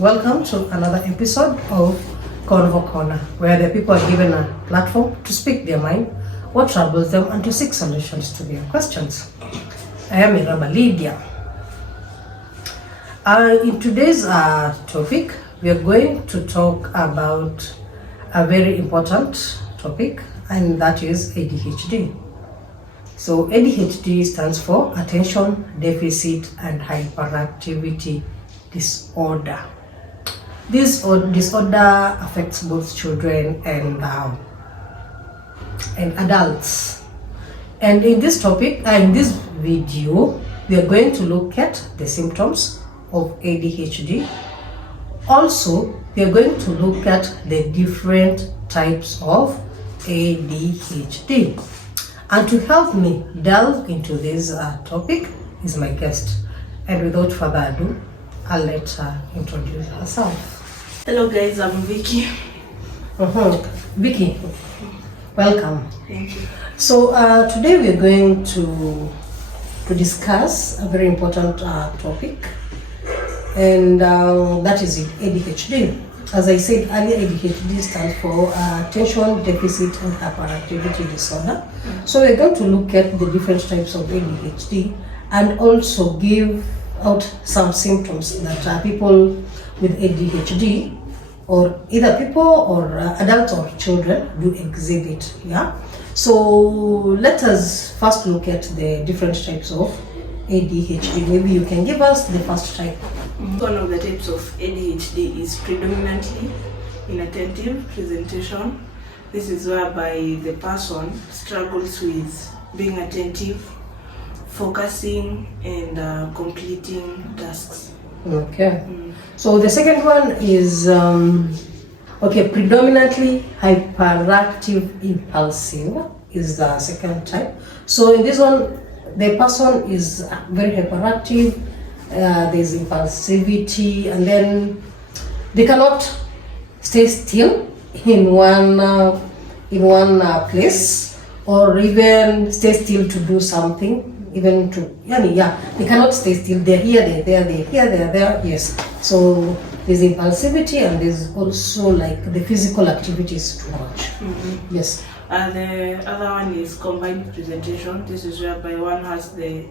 Welcome to another episode of Convo Corner, where the people are given a platform to speak their mind, what troubles them, and to seek solutions to their questions. I am Iraba Lydia. In today's topic, we are going to talk about a very important topic, and that is ADHD. So ADHD stands for Attention Deficit and Hyperactivity Disorder. This disorder affects both children and adults. And in this topic, in this video, we are going to look at the symptoms of ADHD. Also, we are going to look at the different types of ADHD. And to help me delve into this topic is my guest. And without further ado, I'll let her introduce herself. Hello guys, I'm Vicky. Vicky, welcome. Thank you. So today we're going to discuss a very important topic, and that is ADHD. As I said earlier, ADHD stands for Attention Deficit and Hyperactivity Disorder. So we're going to look at the different types of ADHD and also give out some symptoms that people with ADHD, or either people or adults or children, do exhibit. Yeah. So let us first look at the different types of ADHD. Maybe you can give us the first type. One of the types of ADHD is predominantly inattentive presentation. This is whereby the person struggles with being attentive, focusing, and completing tasks. Okay. So the second one is predominantly hyperactive impulsive is the second type. So in this one, the person is very hyperactive. There's impulsivity, and then they cannot stay still in one place, or even stay still to do something. Even to they cannot stay still. They're here, they're there, they're here, they're there. Yes. So there's impulsivity, and there's also like the physical activity is too much. Yes. The other one is combined presentation. This is whereby one has the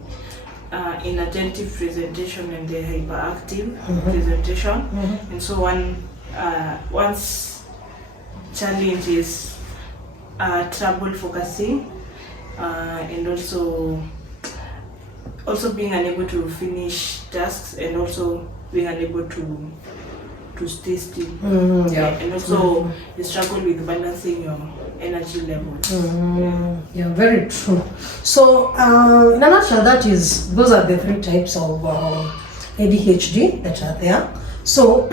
inattentive presentation and the hyperactive presentation, and so one's challenge is trouble focusing, and also being unable to finish tasks, and also being unable to stay still. And also you struggle with balancing your energy level. Yeah, very true. So in a nutshell, those are the three types of ADHD that are there. So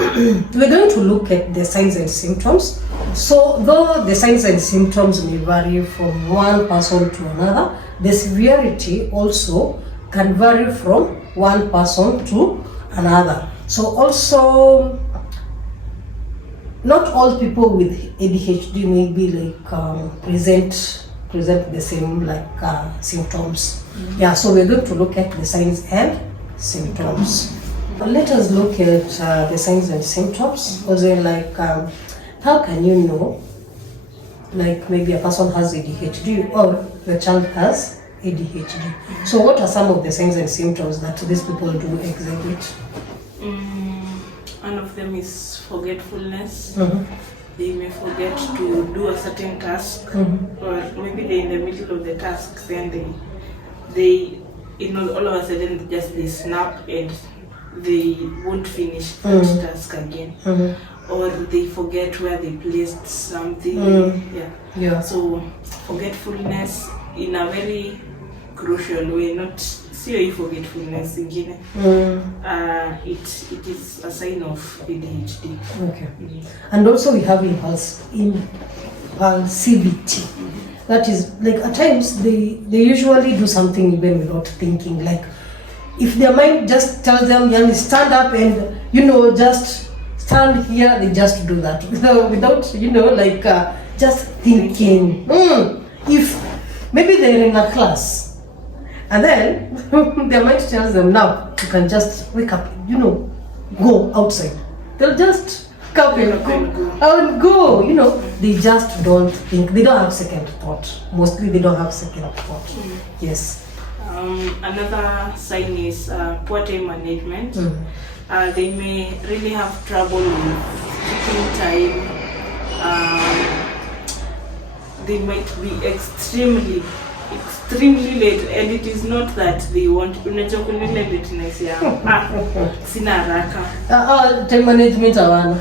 we're going to look at the signs and symptoms. So though the signs and symptoms may vary from one person to another, the severity also can vary from one person to another. So also, not all people with ADHD may be like present the same symptoms. Yeah, so we're going to look at the signs and symptoms. Let us look at the signs and symptoms. Because how can you know, like maybe a person has ADHD or the child has ADHD? So what are some of the signs and symptoms that these people do exhibit? One of them is forgetfulness. They may forget to do a certain task, or maybe they're in the middle of the task, then they all of a sudden they snap and they won't finish that task again. Or they forget where they placed something. Yeah. So forgetfulness in a very crucial way, not serious forgetfulness ingine. It is a sign of ADHD. Okay. And also we have impulsivity. That is, like, at times they usually do something even without thinking. Like, if their mind just tells them, stand up and just stand here, they just do that without just thinking. If maybe they're in a class and then their mind tells them, now you can just wake up, go outside. they'll just come and go. You know, they just don't think. They don't have second thought. Mostly, they don't have second thought. Yes. Another sign is poor time management. They may really have trouble with keeping time. They might be extremely late, and it is not that they want. Unajua kuna ile lateness ya sina haraka. Time management hawana.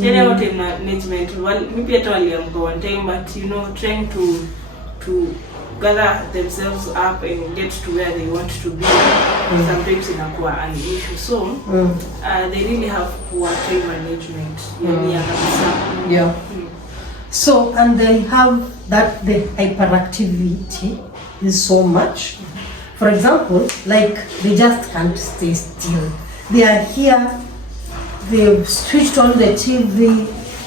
Yeah, time management. Maybe hata waliamka one time, but you know, trying to gather themselves up and get to where they want to be. Sometimes inakuwa an issue. So they really have poor time management. Yeah. So, and they have that the hyperactivity is so much. For example, like they just can't stay still. They are here, they've switched on the TV,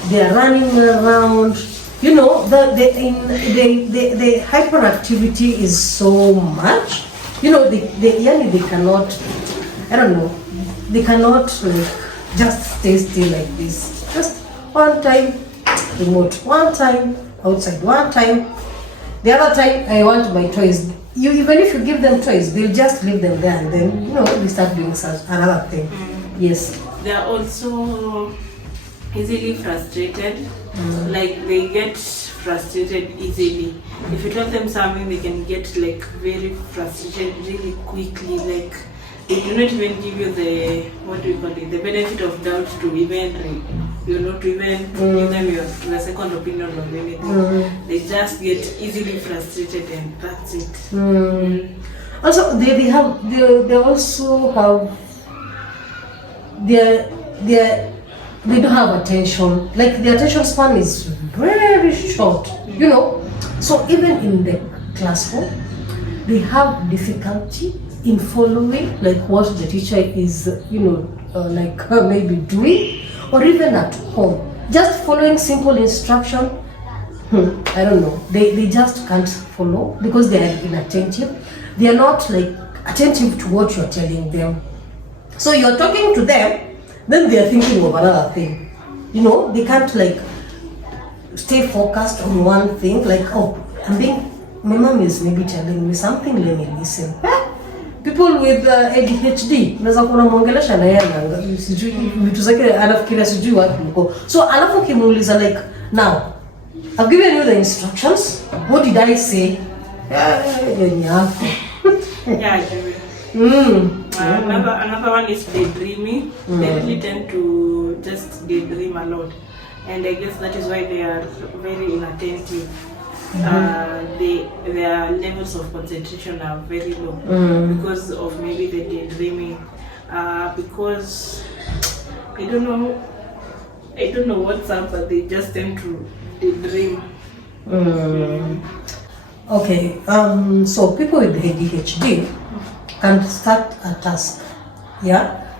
they are running around. You know, the hyperactivity is so much. You know, they cannot, I don't know, they cannot like just stay still like this. Just one time, remote one time, outside one time. The other time, I want my toys. Even if you give them toys, they'll just leave them there, and then, you know, they start doing another thing. Yes. They are also easily frustrated. Like they get frustrated easily. If you tell them something, they can get like very frustrated really quickly. Like they do not even give you the, what do you call it, the benefit of doubt to even give them the second opinion on anything. They just get easily frustrated, and that's it. Also, they also have they don't have attention. Like the attention span is very short. You know, so even in the classroom, they have difficulty in following like what the teacher is, you know, maybe doing. Or even at home, just following simple instruction, I don't know. They just can't follow because they are inattentive. They are not like attentive to what you're telling them. So you're talking to them, then they are thinking of another thing. You know, they can't like stay focused on one thing. Like, oh, my mom is maybe telling me something, let me listen. People with ADHD, unaweza kuna muongelesha na yeye anaangalia sijui vitu zake anafikiria sijui wapi uko. So alafu kimuuliza like, now I've given you the instructions, what did I say? Yeah, another one is daydreaming. They really tend to just daydream a lot, and I guess that is why they are very inattentive. Their levels of concentration are very low because of maybe the daydreaming. Because I don't know what's up, but they just tend to daydream. Okay. So people with ADHD can start a task,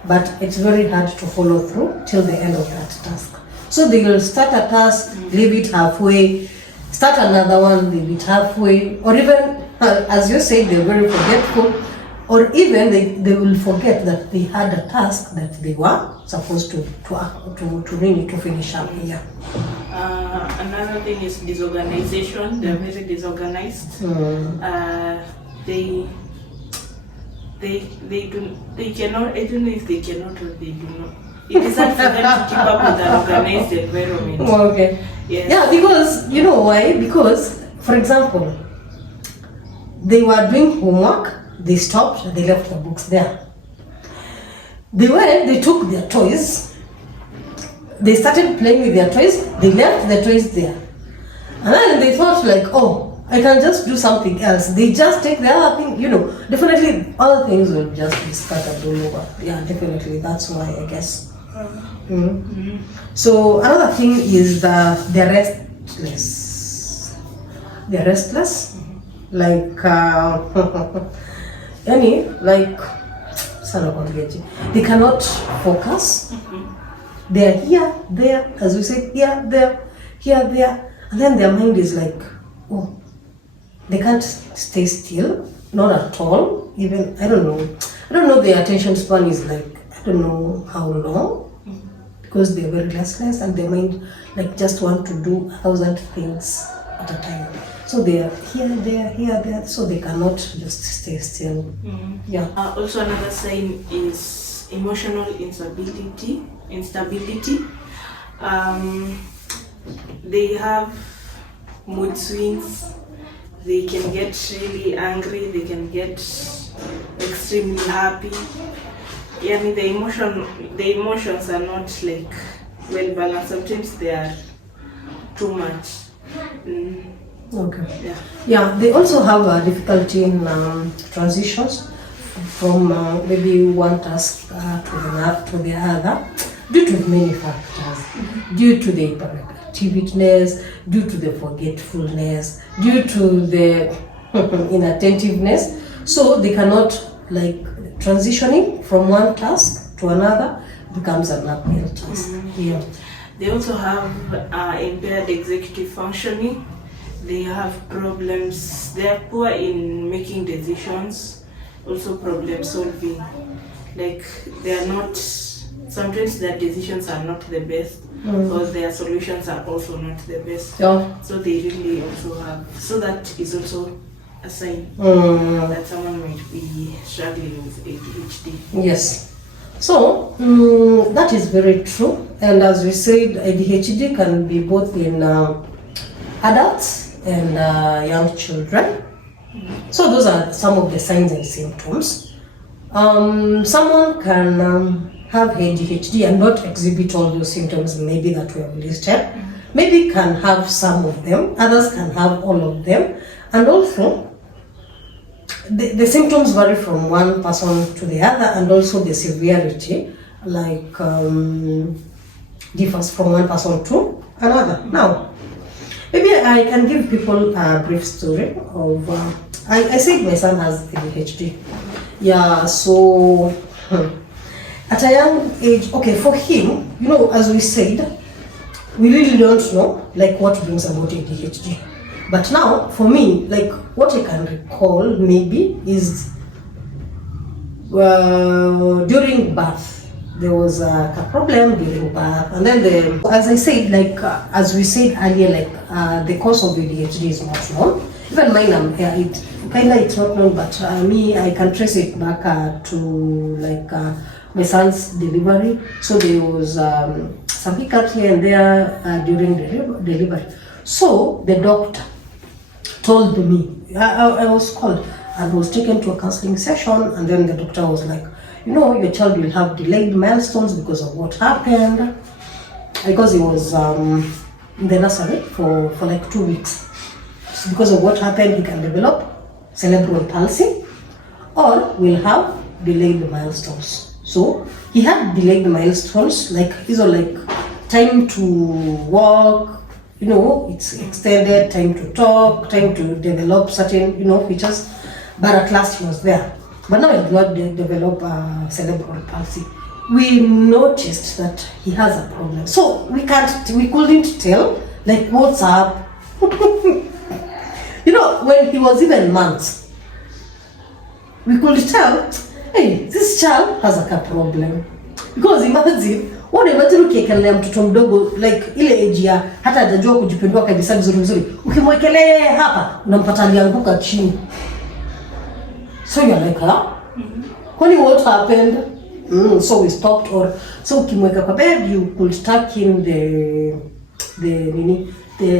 but it's very hard to follow through till the end of that task. So they will start a task, leave it halfway. Start another one, leave it halfway, or even, as you said, they're very forgetful, or even they will forget that they had a task that they were supposed to finish up here. Another thing is disorganization. They're very disorganized. They cannot. I don't know if they cannot or they do not. It is hard for them to keep up with an organized environment. Okay. Yes. Yeah, because you know why? Because, for example, they were doing homework, they stopped, they left the books there. They took their toys, they started playing with their toys, they left the toys there. And then they thought like, oh, I can just do something else. They just take the other thing, you know, definitely other things will just be scattered all over. Yeah, definitely, that's why I guess. So another thing is they're restless. They're restless, like they cannot focus. They are here, there, as we say, here, there, and then their mind is like, oh, they can't stay still, not at all. Even I don't know. Their attention span is like, I don't know how long. because they're very restless and their mind like just want to do 1,000 things at a time. So they are here, there, so they cannot just stay still. Yeah. Also another sign is emotional instability. They have mood swings. They can get really angry. They can get extremely happy. Yeah, I mean the emotions are not like well balanced. Sometimes they are too much. Okay. Yeah. Yeah, they also have a difficulty in transitions from maybe one task to the other due to many factors, due to the hyperactiveness, due to the forgetfulness, due to the inattentiveness. So they cannot like transitioning from one task to another becomes an uphill task. Yeah. They also have impaired executive functioning. They have problems. They are poor in making decisions. Also problem solving. Like they are not. Sometimes their decisions are not the best, or their solutions are also not the best. Yeah. So they really also have. So that is also a sign that someone might be struggling with ADHD. Yes. So that is very true. And as we said, ADHD can be both in adults and young children. So those are some of the signs and symptoms. Someone can have ADHD and not exhibit all those symptoms maybe that we have listed. Maybe can have some of them, others can have all of them. And also, the symptoms vary from one person to the other, and also the severity like differs from one person to another. Now, maybe I can give people a brief story of, I said my son has ADHD. Yeah, so at a young age, okay, for him, you know, as we said, we really don't know like what brings about ADHD. But now, for me, like what I can recall maybe is during birth. There was a problem during birth, and then as I said, like as we said earlier, like the cause of ADHD is not known. Even mine, it's not known, but me, I can trace it back to like my son's delivery. So there was some hiccups here and there during the delivery. So the doctor told me, I was called and was taken to a counseling session, and then the doctor was like, you know, your child will have delayed milestones because of what happened, because he was in the nursery for like 2 weeks. So because of what happened, he can develop cerebral palsy or will have delayed milestones. So he had delayed milestones, like these are like time to walk, you know, it's extended, time to talk, time to develop certain, you know, features, but at last he was there. But now he did not develop cerebral palsy. We noticed that he has a problem. So we couldn't tell, like, what's up. You know, when he was even months, we could tell, hey, this child has a problem. Because imagine ukiekelea mtoto mdogo like ile age ya hata hajajua kujipindua kabisa vizuri, ukimwekelea hapa unampata alianguka chini. So you're like, huh? What happened? So we stopped, or so ukimweka kwa bed, you could tuck in the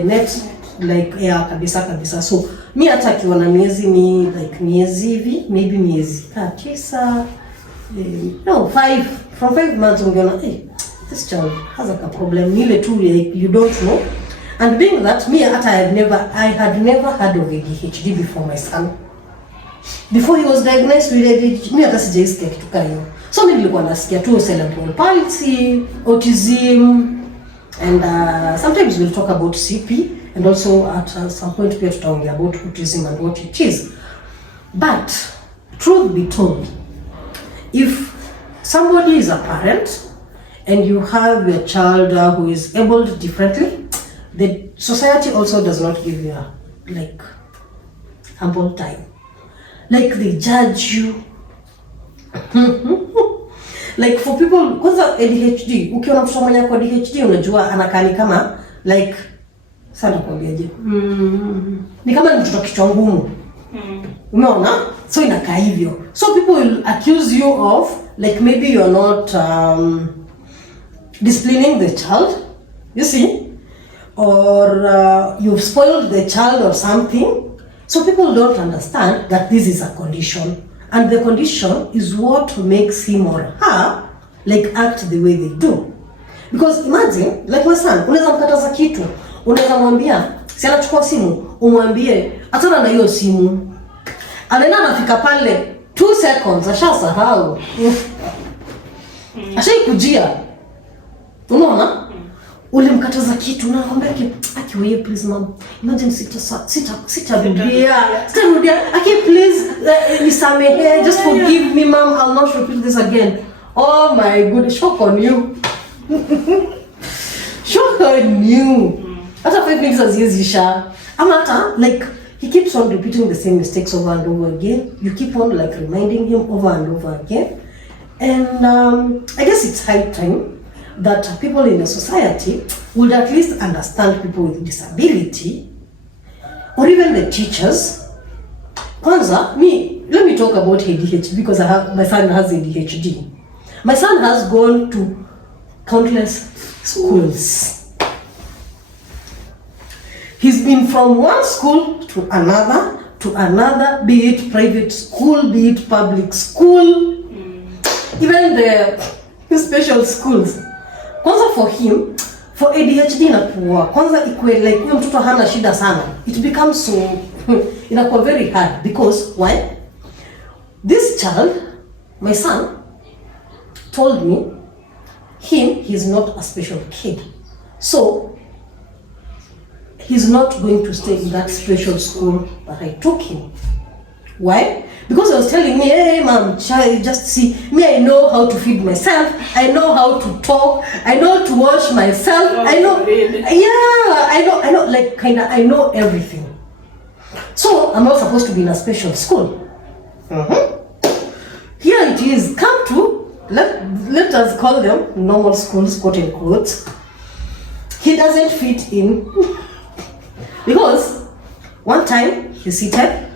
net like air kabisa. So mi hata akiwa na miezi hivi, maybe miezi 9, no, 5, from 5 months ungeona, hey, this child has a problem. Nile tu you don't know. And being that me hata I had never heard of ADHD before my son. Before he was diagnosed with ADHD, mi hata sijaisikia kitu kama. So mimi nilikuwa nasikia tu cerebral palsy, autism, and sometimes we'll talk about CP, and also at some point pia tutaongea about autism and what it is. But truth be told, if somebody is a parent and you have your child who is abled differently, the society also does not give you like ample time. Like they judge you. Like for people, kwanza ADHD, ukiona mtoto mwenye kwa ADHD unajua anakaa kama like sana kwambiaje. Ni kama ni mtoto kichwa ngumu. Unaona? So inakaa hivyo. So people will accuse you of like maybe you're not disciplining the child. You see? Or you've spoiled the child or something. So people don't understand that this is a condition. And the condition is what makes him or her like act the way they do. Because imagine, like my son, unaweza mkataza kitu, unaweza mwambia, si anachukua simu, umwambie, achana na hiyo simu. Anaenda anafika pale 2 seconds, ashasahau. Ashaikujia. Unaona? Ulimkataza kitu na akamwambia akiwe please mom, imagine sitarudia. Okay please nisamehe, just forgive me mom, I'll not repeat this again. Oh my god, shock on you. Shock on you. After 5 minutes azizisha. Amata like he keeps on repeating the same mistakes over and over again. You keep on like reminding him over and over again. And I guess it's high time that people in the society would at least understand people with disability, or even the teachers. Kwanza, let me talk about ADHD because my son has ADHD. My son has gone to countless schools. He's been from one school to another, be it private school, be it public school, even the special schools. Kwanza for him, for ADHD inakuwa, kwanza ikwe like huyo mtoto hana shida sana. It becomes so, inakuwa very hard because why? This child, my son, told me, he's not a special kid. So, he's not going to stay in that special school that I took him. Why? Because I was telling me, hey mom, child, just see, me I know how to feed myself, I know how to talk, I know to wash myself, I know, I know, like kinda, I know everything. So, I'm not supposed to be in a special school. Here it is, come to, let us call them normal schools, quote unquote. He doesn't fit in. Because one time he's seated,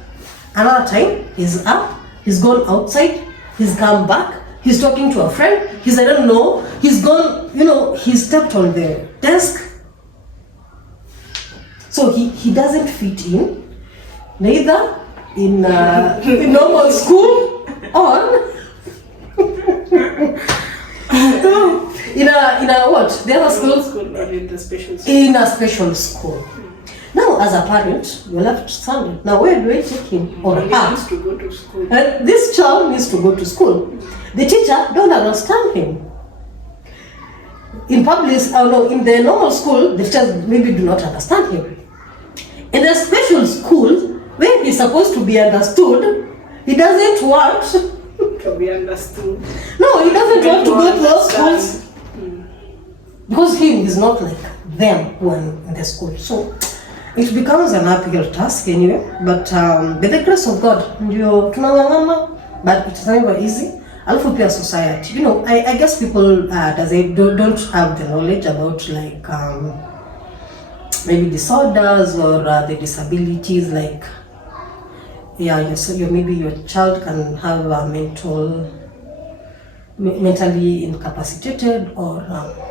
another time he's up, he's gone outside, he's come back, he's talking to a friend, I don't know, he's gone, he stepped on the desk. So he doesn't fit in, neither in normal school or in a what? The other school or in the special school. In a special school. Now, as a parent, you're left standing. Now, where do I take him or her? He needs to go to school. And this child needs to go to school. The teacher don't understand him. In public, in the normal school, the teachers maybe do not understand him. In the special school, where he's supposed to be understood, he doesn't want to be understood. No, he doesn't want to go to those schools. Because he is not like them who are in the school. So, it becomes an uphill task anyway, but by the grace of God, ndio tunang'ang'ana, but it's never easy. Alafu pia society, I guess people don't have the knowledge about like maybe disorders or the disabilities, like maybe your child can have a mentally incapacitated, or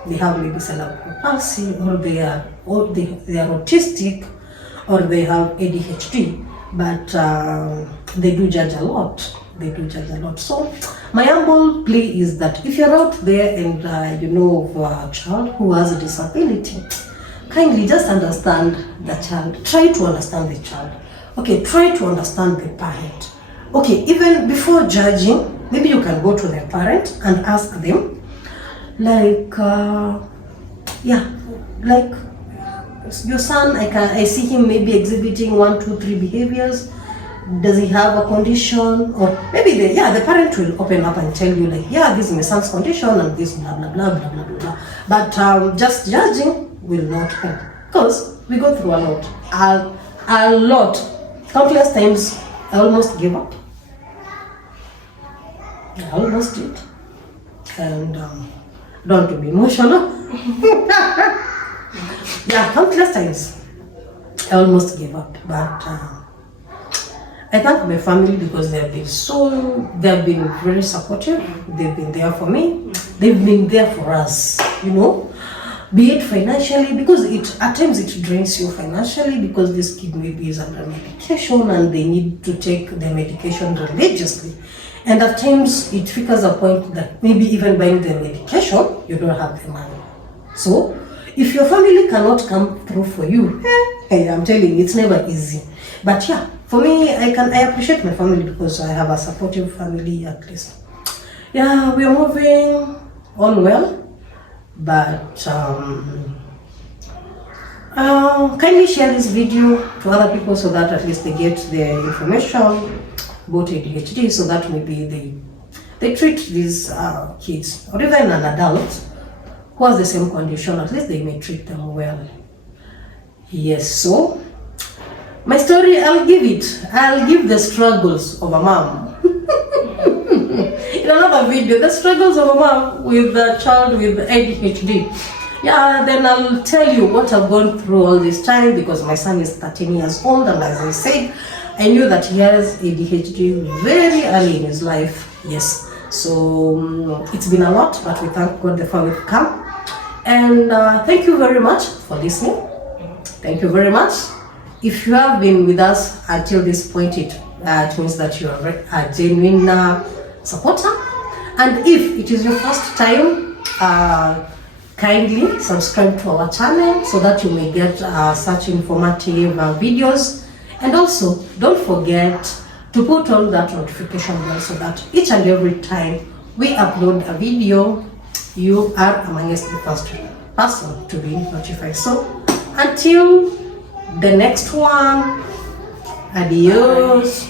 they have maybe cerebral palsy, or they are autistic, or they have ADHD, but they do judge a lot. So my humble plea is that if you're out there and you know of a child who has a disability, kindly just understand the child. Try to understand the child. Okay, try to understand the parent. Okay, even before judging, maybe you can go to the parent and ask them, like, like your son, I see him maybe exhibiting 1, 2, 3 behaviors. Does he have a condition? Or maybe the parent will open up and tell you like, this is my son's condition and this blah blah blah blah blah blah. But just judging will not help, because we go through a lot. Countless times I almost gave up. I almost did. and don't to be emotional. Yeah, countless times I almost gave up, but I thank my family because they have been very supportive. They've been there for me. They've been there for us, you know, be it financially, because at times it drains you financially because this kid maybe is under medication and they need to take their medication religiously. And at times it figures a point that maybe even buying the medication, you don't have the money. So if your family cannot come through for you, hey, I'm telling you, it's never easy. But yeah, for me, I appreciate my family because I have a supportive family at least. Yeah, we are moving on well, but kindly share this video to other people so that at least they get the information about ADHD, so that maybe they treat these kids, or even an adult who has the same condition, at least they may treat them well. Yes, so my story, I'll give the struggles of a mom. In another video, the struggles of a mom with a child with ADHD. Yeah, then I'll tell you what I've gone through all this time, because my son is 13 years old, and as I said, I knew that he has ADHD very early in his life. Yes, so it's been a lot, but we thank God the family have come. And thank you very much for listening. Thank you very much. If you have been with us until this point, it means that you are a genuine supporter. And if it is your first time, kindly subscribe to our channel so that you may get such informative videos. And also, don't forget to put on that notification bell so that each and every time we upload a video, you are amongst the first person to be notified. So until the next one, adios.